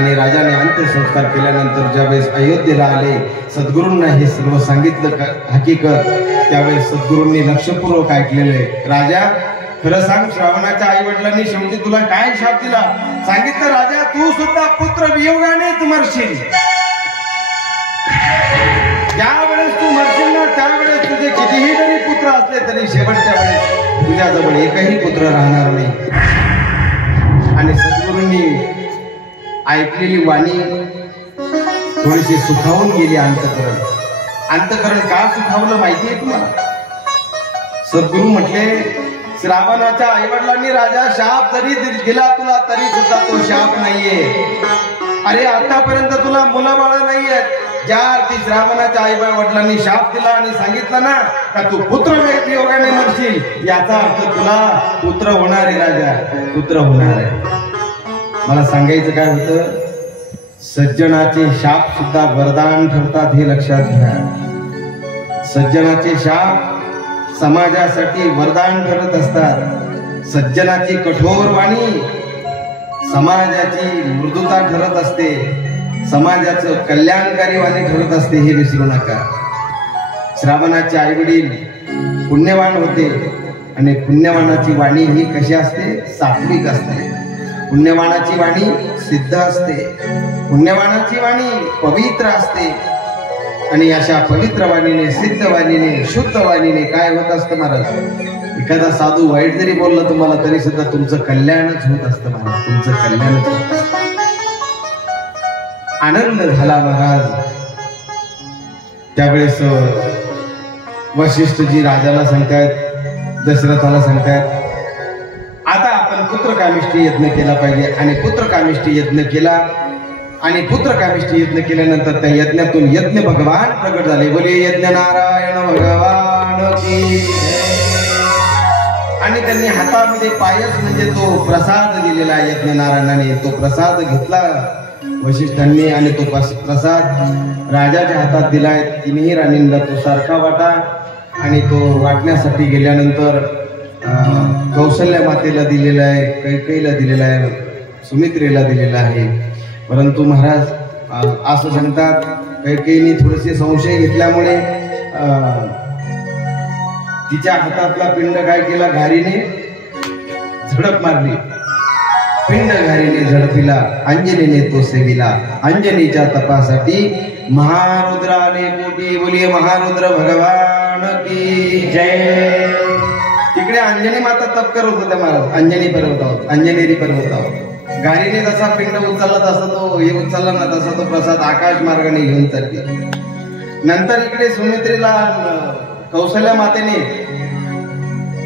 आणि राजाने अंत्यसंस्कार केल्यानंतर ज्यावेळेस अयोध्येला आले, सद्गुरूंना हे सर्व सांगितलं हकीकत, त्यावेळेस सद्गुरूंनी लक्षपूर्वक ऐकलेलं आहे. राजा, खरं सांग, श्रावणाच्या आई वडिलांनी शेवटी तुला काय शाप दिला? सांगितलं, राजा तू सुद्धा पुत्र वियोगाने तू मरशील. ज्यावेळेस तू मरशील ना, त्यावेळेस तुझे कितीही जरी पुत्र असले तरी शेवटच्या वेळेस तुझ्याजवळ एकही पुत्र राहणार नाही. आणि सद्गुरूंनी ऐकलेली वाणी थोडीशी सुखावून गेली अंतकरण. अंतकरण का सुखावलं माहितीये तुम्हाला? सद्गुरू म्हटले, श्रावणाच्या आईवडिलांनी राजा शाप जरी दिला तुला तरी सुद्धा तो शाप नाहीये. अरे आतापर्यंत तुला मुलं बाळ नाहीयेत. ज्या अर्थी श्रावणाच्या आई वडिलांनी शाप दिला आणि सांगितलं ना का तू पुत्र वियोगाने मरशील, याचा अर्थ तुला पुत्र होणार आहे राजा, पुत्र होणार आहे. मला सांगायचं काय होतं, सज्जनाचे शाप सुद्धा वरदान ठरतात हे लक्षात घ्या. सज्जनाचे शाप समाजासाठी वरदान ठरत असतात. सज्जनाची कठोर वाणी समाजाची मृदुता ठरत असते, समाजाचं कल्याणकारी वाणी ठरत असते, हे विसरू नका. श्रावणाचे आई वडील पुण्यवान होते आणि पुण्यवानाची वाणी ही कशी असते? सात्विक असते. पुण्यवानाची वाणी सिद्ध असते, पुण्यवानाची वाणी पवित्र असते. आणि अशा पवित्र वाणीने, सिद्ध वाणीने, शुद्ध वाणीने काय होत असतं महाराज? एखादा साधू वाईट जरी बोलला तुम्हाला तरी सुद्धा तुमचं कल्याणच होत असतं महाराज, तुमचं कल्याणच होत असतं. आनंद झाला महाराज. त्यावेळेस वशिष्ठजी राजाला सांगतायत, दशरथाला सांगतायत, आता आपण पुत्रकामिष्ठी यज्ञ केला पाहिजे. आणि पुत्रकामिष्ठी यज्ञ केला. आणि पुत्रकामिष्ठी यज्ञ केल्यानंतर त्या यज्ञातून यज्ञ भगवान प्रकट झाले. बोले यज्ञ नारायण भगवान की. आणि त्यांनी हातामध्ये पायस म्हणजे तो प्रसाद दिलेला यज्ञ नारायणाने. तो प्रसाद घेतला वशिष्ठांनी आणि तो प्रसाद राजाच्या हातात दिलाय. तिन्ही राणींना तो सारखा वाटा. आणि तो वाटण्यासाठी गेल्यानंतर कौशल्या मातेला दिलेला आहे, कैकेयीला दिलेला आहे, सुमित्रेला दिलेला आहे. परंतु महाराज असं सांगतात, कैकेयीने थोडेसे संशय घेतल्यामुळे तिच्या हातातला पिंड काय केला? घारीने झडप मारली. पिंड घारीने झडपिला, अंजनीने तो सेविला. अंजनीच्या तपासाठी महारुद्राने कोटी. बोलिये महारुद्र भगवान की जय. तिकडे अंजनी माता तप करत होत्या महाराज, अंजनी पर्वतावर, अंजनेरी पर्वतावर. गाडीने जसा पिंड उचलला तसा तो हे उचलला ना, तसा तो प्रसाद आकाश मार्गाने घेऊन चालली. नंतर इकडे सुमित्रेला कौशल्या मातेने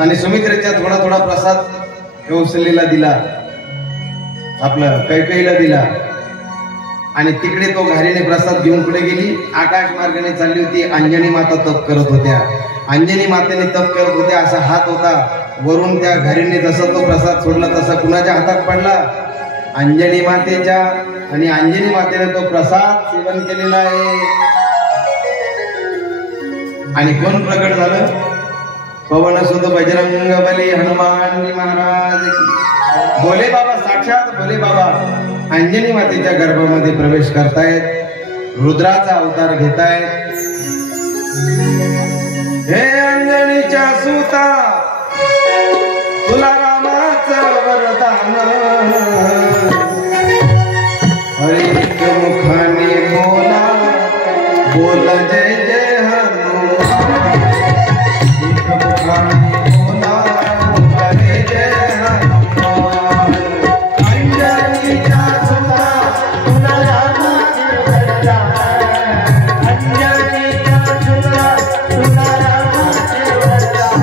आणि सुमित्रेचा थोडा थोडा प्रसाद कौशल्याला दिला, आपलं कैकेयीला दिला. आणि तिकडे तो घारीने प्रसाद घेऊन पुढे गेली, आकाश मार्गाने चालली होती. अंजनी माता तप करत होत्या. अंजनी मातेने तप करत होत्या. असा हात होता वरून, त्या घारीने जसा तो प्रसाद सोडला तसा कुणाच्या हातात पडला? अंजनी मातेच्या. आणि अंजनी मातेने तो प्रसाद सेवन केलेला आहे. आणि कोण प्रकट झालं? पवन सुत बजरंग बली हनुमान महाराज. भोले बाबा, साक्षात भोले बाबा अंजनी मातेच्या गर्भामध्ये प्रवेश करतायत, रुद्राचा अवतार घेतायत. हे अंजनीच्या सुता, तुला रामाचं वरदान. हरी मुखाने बोला, बोल जय जय हनुमान. मुखाने बोला, बोल जय जय हनुमान. अंजनीच्या सुता, तुला रामाचं वरदान. अंजनीच्या सुता, तुला रामाचं वरदान.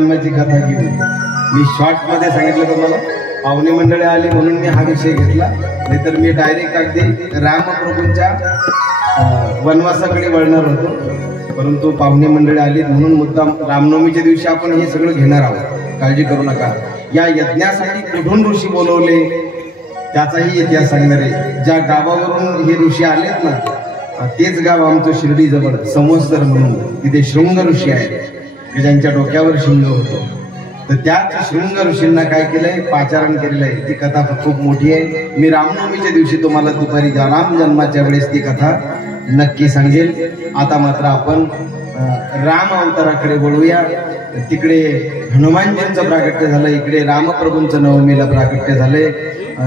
जन्माची कथा घेऊन मी शॉर्ट मध्ये सांगितलं तुम्हाला. पाहुणे मंडळी आली म्हणून मी हा विषय घेतला, नाहीतर मी डायरेक्ट अगदी रामप्रभूंच्या वनवासाकडे वळणार होतो. परंतु पाहुणे मंडळी आली म्हणून मुद्दाम रामनवमीच्या दिवशी आपण हे सगळं घेणार आहोत, काळजी करू नका. या यज्ञासाठी कुठून ऋषी बोलवले त्याचाही इतिहास सांगणार आहे. ज्या गावावरून हे ऋषी आलेत ना, तेच गाव आमचं शिर्डी जवळ संवत्सर म्हणून, तिथे शृंग ऋषी आहेत ज्यांच्या डोक्यावर शिंग होतो. तर त्याच शृंग ऋषींना काय केलंय, पाचारण केलेलं आहे. ती कथा खूप मोठी आहे. मी रामनवमीच्या दिवशी तुम्हाला दुपारी राम जन्माच्या वेळेस ती कथा नक्की सांगेल. आता मात्र आपण राम अवताराकडे वळूया. तिकडे हनुमानजींचं प्राकट्य झालं, इकडे रामप्रभूंचं नवमीला प्राकट्य झालंय,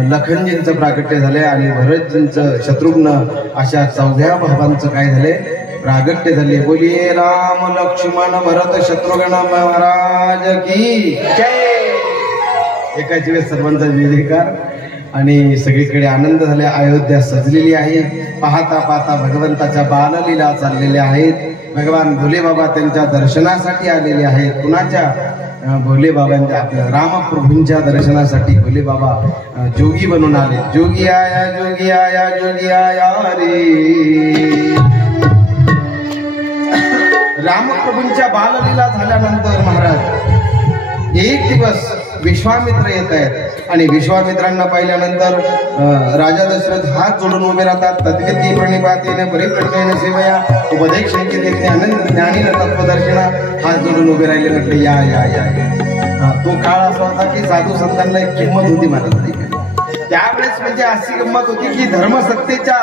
लखनजींचं प्राकट्य झालंय आणि भरतजींचं, शत्रुघ्न अशा चौघ्या भावांचं काय झालंय, प्रागट्य झाले. बोलिये राम लक्ष्मण भरत शत्रुघ्न महाराज की जय. एकाच वेळेस सर्वांचा जयकार आणि सगळीकडे आनंद झाला. अयोध्या सजलेली आहे. पाहता पाहता भगवंताच्या बाललीला चाललेल्या आहेत. भगवान भोले बाबा त्यांच्या दर्शनासाठी आलेले आहेत. कुणाच्या? भोले बाबांच्या, आपल्या रामप्रभूंच्या दर्शनासाठी भोले बाबा जोगी बनून आले. जोगी आया जोगी आया जोगी आया रे. रामप्रभूंच्या बाललीला झाल्यानंतर महाराज एक दिवस विश्वामित्र येत आहेत आणि विश्वामित्रांना पाहिल्यानंतर राजा दशरथ हात जोडून उभे राहतात. तद्गती प्रणिपातेन परिप्रश्नेन सेवया उपदेशंकिते ज्ञानीन तत्वदर्शना. हात जोडून उभे राहिले, म्हटले या या या. तो काळ असा होता की साधू संतांना एक किंमत होती महाराज. त्यावेळेस म्हणजे अशी गंमत होती की धर्मसत्तेच्या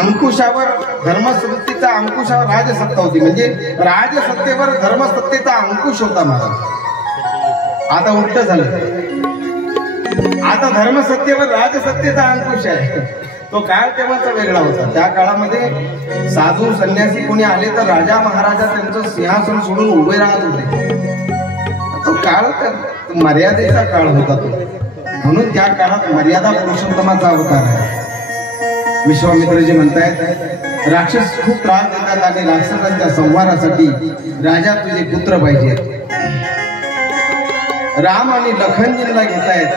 अंकुशावर, धर्मसत्तेच्या अंकुशावर राजसत्ता होती. म्हणजे राजसत्तेवर धर्मसत्तेचा अंकुश होता महाराज. आता उलट झालं, आता धर्मसत्तेवर राजसत्तेचा अंकुश आहे. तो काळ तेव्हाचा वेगळा होता. त्या काळामध्ये साधू संन्यासी कोणी आले तर राजा महाराजा त्यांचं सिंहासन सोडून उभे राहत होते. तो काळ तर मर्यादेचा काळ होता तो. म्हणून त्या काळात मर्यादा पुरुषोत्तमाचा अवतार आहे. विश्वामित्रजी म्हणतायत राक्षस खूप त्रास देतात आणि राक्षसांच्या संहारासाठी राजा तुझे पुत्र पाहिजेत. राम आणि लखनजींना घेतायत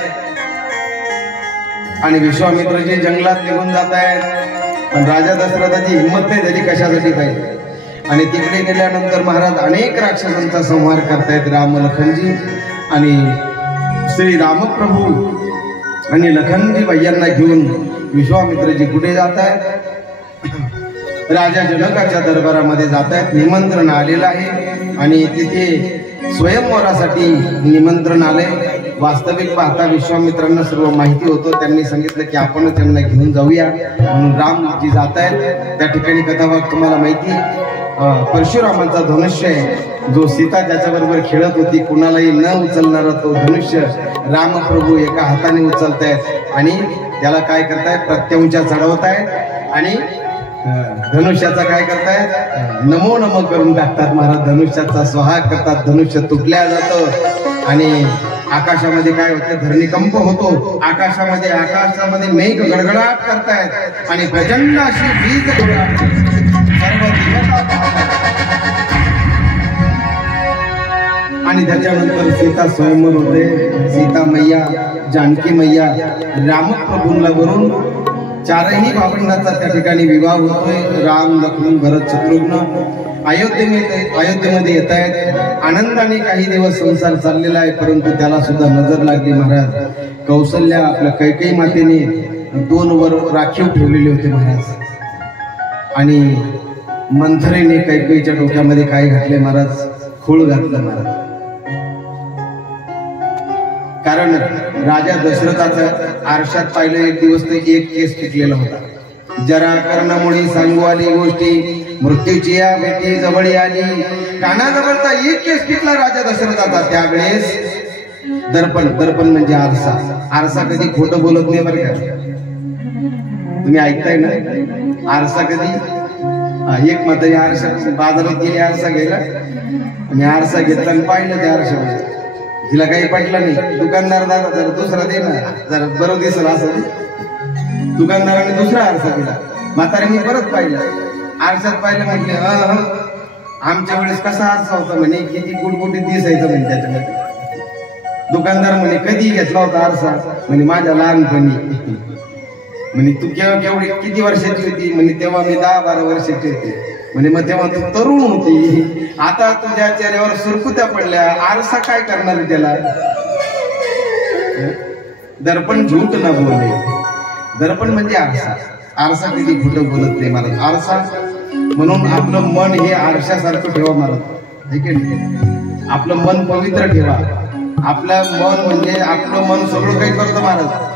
आणि विश्वामित्रजी जंगलात निघून जात आहेत. पण राजा दशरथाची हिंमत नाही झाली कशासाठी पाहिजे. आणि तिकडे गेल्यानंतर महाराज अनेक राक्षसांचा संहार करतायत राम लखनजी. आणि श्री रामप्रभू आणि लखनजी भैयांना घेऊन विश्वामित्रजी कुठे जात आहेत? राजा जनकाच्या दरबारामध्ये जात आहेत. निमंत्रण आलेलं आहे आणि तिथे स्वयंवरासाठी निमंत्रण आले. वास्तविक पाहता विश्वामित्रांना सर्व माहिती होतं. त्यांनी सांगितलं की आपण त्यांना घेऊन जाऊया. म्हणून रामजी जात आहेत. त्या ठिकाणी कथाभाग तुम्हाला माहिती, परशुरामांचा धनुष्य आहे. जो सीता ज्याच्याबरोबर खेळत होती, कुणालाही न उचलणारा तो धनुष्य रामप्रभू एका हाताने उचलतायत आणि त्याला काय करतायत, प्रत्यंचा चढवतायत आणि धनुष्याचा काय करतायत, नमो नमो करून टाकतात महाराज. धनुष्याचा स्वाहाग करतात. धनुष्य तुटल्या जातं आणि आकाशामध्ये काय होतं, धरणीकंप होतो. आकाशामध्ये मेघ गडगडाट करतायत आणि प्रचंड अशी वीज सर्व आणि त्याच्यानंतर सीता स्वयंवर होते. सीता मैया, जानकी मैया, रामप्रभूंना वरून चारही भावंडांचा त्या ठिकाणी विवाह होतोय. राम, लक्ष्मण, भरत, शत्रुघ्न अयोध्येमध्ये येत आहेत. आनंदाने काही दिवस संसार चाललेला आहे. परंतु त्याला सुद्धा नजर लागली महाराज. कौशल्या आपल्या कैकेयी मातेने 2 वर राखीव ठेवलेले होते महाराज. आणि मंथरेने कैकेयीच्या डोक्यामध्ये काय घातले महाराज, खूळ घातलं महाराज. कारण राजा दशरथाचं आरशात पाहिलं एक दिवस तर एक केस टिकलेला होता. जरा कर्णामुळे सांगू आली गोष्टी, मृत्यूची या भेटी जवळ आली. कानाजवळचा एक केस टिकला राजा दशरथाचा. त्यावेळेस दर्पण म्हणजे आरसा. आरसा कधी खोटं बोलत नाही बरं का, तुम्ही ऐकताय ना. आरसा कधी एक मात्र आरसा बाजारात गेली, आरसा गेला आणि आरसा घेतला आणि पाहिलं त्या आरशामध्ये. तिला काही पटलं नाही. दुकानदार दादा जरा दुसरा दे ना, जरा बरं दिसल असं. दुकानदाराने दुसरा आरसा दिला. म्हाताऱ्यांनी परत पाहिलं, आरशात पाहिलं, म्हटले आमच्या वेळेस कसा आरसा होता म्हणे, किती गुटगुटीत दिसायचं म्हणे त्याच्यामध्ये. दुकानदार म्हणे कधी घेतला होता आरसा? म्हणे माझ्या लहानपणी. म्हणे तू केवढी किती वर्षाची होती? म्हणे तेव्हा मी 10-12 वर्षाची होती. म्हणे मग तेव्हा तू तरुण होती, आता तुझ्या चेहऱ्यावर सुरकुत्या पडल्या, आरसा काय करणार आहे त्याला? दर्पण झूट न बोले. दर्पण म्हणजे आरसा. आरसा कधी खोटं बोलत नाही महाराज. आरसा म्हणून आपलं मन हे आरशासारखं ठेवा महाराज, ठीक आहे? आपलं मन पवित्र ठेवा. आपलं मन म्हणजे आपलं मन सगळं काही करतं महाराज.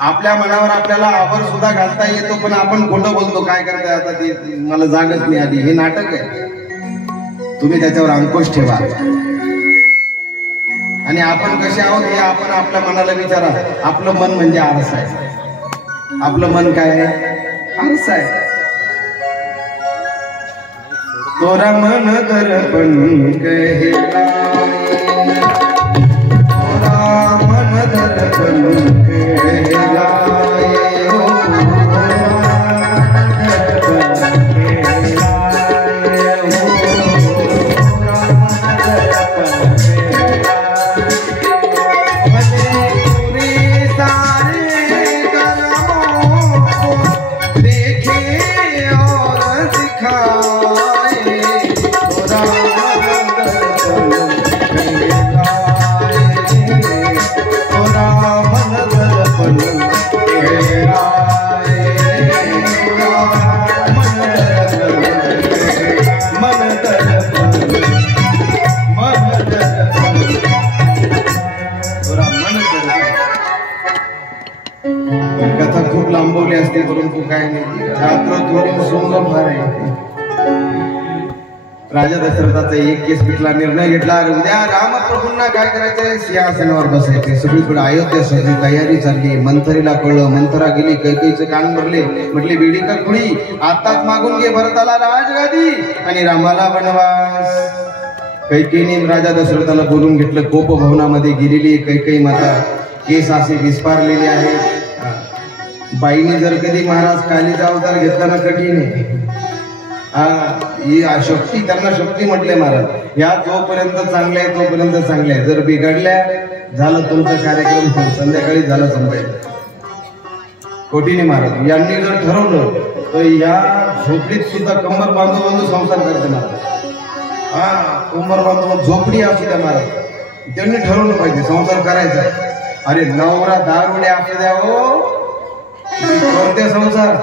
आपल्या मनावर आपल्याला आवर सुद्धा घालता येतो, पण आपण खोटं बोलतो. काय करताय आता ते मला जागच नाही आली, हे नाटक आहे. तुम्ही त्याच्यावर अंकुश ठेवा. आणि आपण कसे आहोत हे आपण आपल्या मनाला विचारा. आपलं मन म्हणजे आरसा आहे. आपलं मन काय आहे? आरसा आहे. तोरा मन दर्पण कहलाए, तोरा मन दर्पण कहलाए, असते परंतु काय नाही. रात्र थोडी सुंदर फार आहे. राजा दशरथाचा एक केस पिटला, निर्णय घेतला. उद्या रामप्रभूंना काय करायचंय? सिंहासनावर बसायचे. सगळीकडे अयोध्या सगळी तयारी चालली. मंथरीला कळलं. मंथरा गेली, कैकेयीचे कान भरले. म्हटले वेडी का खुळी, आताच मागून घे भरताला राजगादी आणि रामाला वनवास. कैकेयीने राजा दशरथाला बोलून घेतलं. कोप भवनामध्ये गेलेली कैकेयी माता केस असे विस्पारलेले आहेत. बाईने जर कधी महाराज कालीचा अवतार घेतला ना, कठीण आहे. ही शक्ती, त्यांना शक्ती म्हटले महाराज. या जोपर्यंत चांगल्या आहे तोपर्यंत चांगल्या आहे. जर बिघडल्या झालं तुमचा कार्यक्रम, संध्याकाळी झाला संपायचं. कोटीने महाराज यांनी जर ठरवलं तर या झोपडीत सुद्धा कंबर बांधू बांधू संसार करते महाराज. कंबर बांधू झोपडी असू द्या महाराज, त्यांनी ठरवलं पाहिजे संसार करायचा. अरे नवरा दारुडे असू द्या हो, कोणते संसार.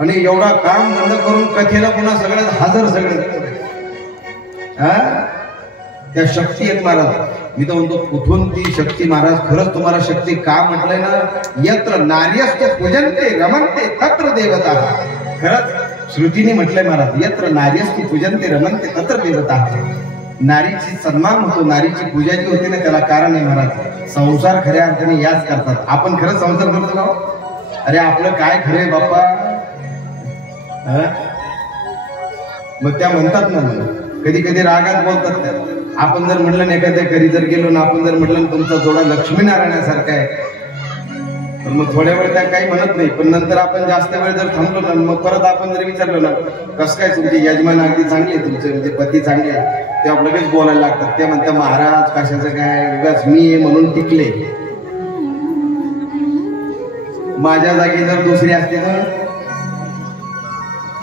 आणि एवढा काम बंद करून कथेला पुन्हा सगळ्यात हजर सगळे. त्या शक्ती आहेत महाराज. मी तर म्हणतो कुठून ती शक्ती महाराज? खरंच तुम्हाला शक्ती का म्हटलंय ना, यत्र नार्यस्ते पूजन्ते रमन्ते तत्र देवता. खरंच श्रुतीने म्हटलंय महाराज, यत्र नार्यस्ते पूजन्ते रमन्ते तत्र देवता. नारीची सन्मान होतो, नारीची पूजा जी होते ना त्याला कारण आहे महाराज. संसार खऱ्या अर्थाने याच करतात. आपण खरंच संसार करतो का? अरे आपलं काय खरंय बाप्पा. मग त्या म्हणतात ना, कधी कधी रागात बोलतात त्या. आपण जर म्हटलं नाही एखाद्या घरी जर गेलो ना, आपण जर म्हटलं तुमचा जोडा लक्ष्मीनारायणासारखा आहे, तर मग थोड्या वेळ त्या काही म्हणत नाही. पण नंतर आपण जास्त वेळ जर थांबलो ना, मग परत आपण जर विचारलो ना, कसं काय तुमची यजमान अगदी चांगली आहे, तुमचे म्हणजे पती चांगले आहे, ते आपलं लगेच बोलायला लागतात. ते म्हणतात महाराज कशाचं काय, उगाच मी आहे म्हणून टिकले. माझ्या जागी जर दुसरी असते तर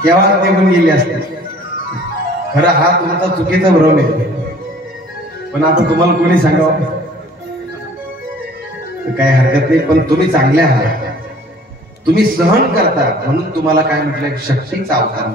केव्हा निघून गेली असते. खरं हा तुमचा चुकीचा भ्रम आहे. पण आता तुम्हाला कोणी सांगावं काय हरकत नाही. पण तुम्ही चांगले आहात, तुम्ही सहन करता म्हणून तुम्हाला काय म्हटलंय, शक्तीचा अवतार.